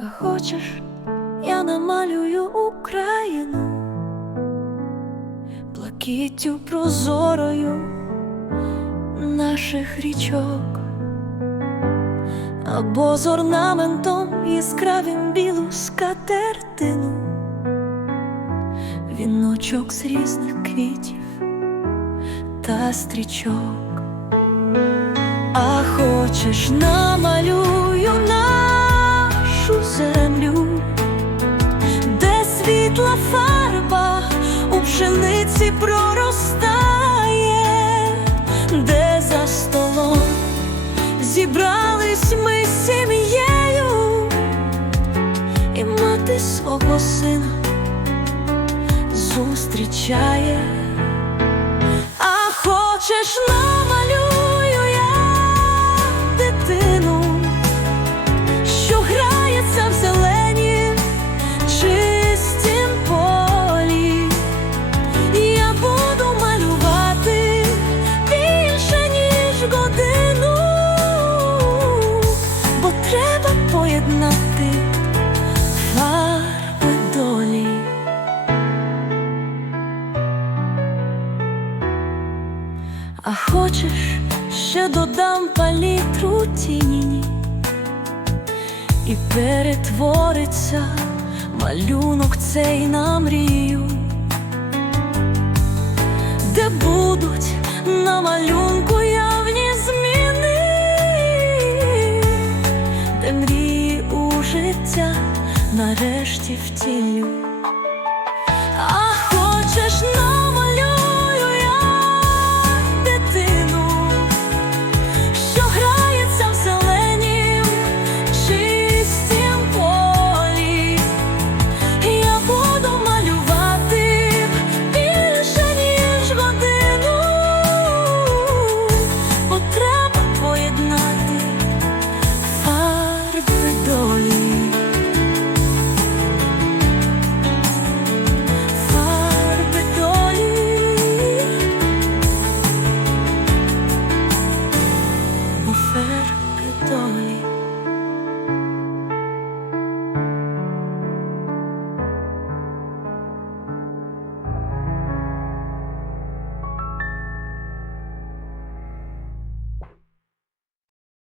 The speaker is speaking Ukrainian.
Хочеш, я намалюю Україну блакиттю прозорою наших річок, або з орнаментом яскравим білу скатертину, віночок з різних квітів та стрічок. А хочеш намалюю землю, де світла фарба у пшениці проростає, де за столом зібрались ми сім'єю, і мати свого сина зустрічає. А хочеш намалюю поєднати фарби долі. А хочеш, ще додам палітру тіні І перетвориться малюнок цей на мрію, де будуть на нарешті втілю. А хочеш на story